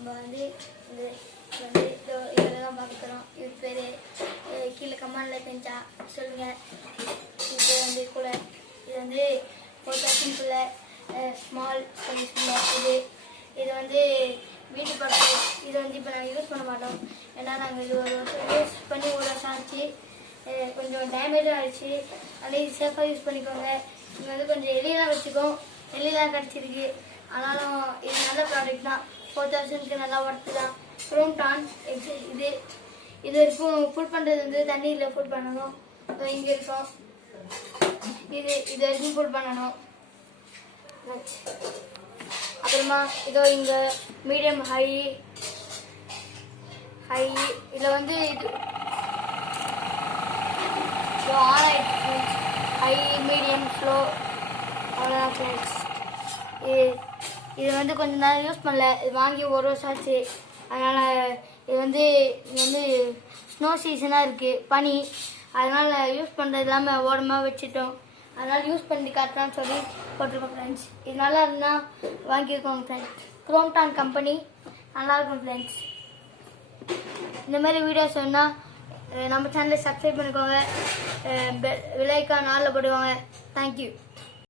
நம்ம வந்து இது வந்து இதில் தான் பார்க்க போகிறோம். இது பேர் கீழே கமெண்டில் தெரிஞ்சா சொல்லுங்கள். இது வந்து கூட இது வந்து 4000 ஸ்மால் சைஸில் இது வந்து வீட்டு பக்கம். இது வந்து இப்போ நாங்கள் யூஸ் பண்ண மாட்டோம். ஏன்னா நாங்கள் இது ஒரு வருஷம் யூஸ் பண்ணி ஒரு வருஷம் ஆச்சு. கொஞ்சம் டேமேஜும் ஆகிடுச்சு. அதே சேஃபாக யூஸ் பண்ணிக்கோங்க. இங்கே வந்து கொஞ்சம் எலியெல்லாம் வச்சுக்கோம். எலியெல்லாம் கிடச்சிருக்கு. ஆனாலும் இது நல்ல ப்ராடக்ட் தான். 4000க்கு நல்லா ஒர்த்து தான். க்ரோம்டான் இது வரைக்கும் ஃபுட் பண்ணுறது வந்து தண்ணியில் ஃபுட் பண்ணணும். இங்கே இருக்கும். இது வரைக்கும் ஃபுட் பண்ணணும். அப்புறமா இதோ இங்கே மீடியம் ஹை இதில் வந்து இது ஆன் ஆகிடுச்சு ஃப்ரெண்ட்ஸ். ஹை மீடியம் ஸ்லோ அவ்வளோதான் ஃப்ரெண்ட்ஸ். இது வந்து கொஞ்சம் நேரம் யூஸ் பண்ணல. இது வாங்கி ஒரு வருஷம் ஆச்சு. அதனால் இது வந்து ஸ்னோ சீசனாக இருக்குது, பனி. அதனால் யூஸ் பண்ணுறது இல்லாமல் ஓரமாக வச்சுட்டோம். அதனால் யூஸ் பண்ணி காட்டலான்னு சொல்லி போட்டிருக்கோம் ஃப்ரெண்ட்ஸ். இது நல்லா இருந்தால் வாங்கியிருக்கோங்க ஃப்ரெண்ட்ஸ். க்ரோம்டான் கம்பெனி நல்லாயிருக்கும் ஃப்ரெண்ட்ஸ். இந்த மாதிரி வீடியோஸ் வேணால் நம்ம சேனலை சப்ஸ்கிரைப் பண்ணிக்கோங்க. பெல் ஐக்கான் ஆல்ல போடுவாங்க. தேங்க்யூ.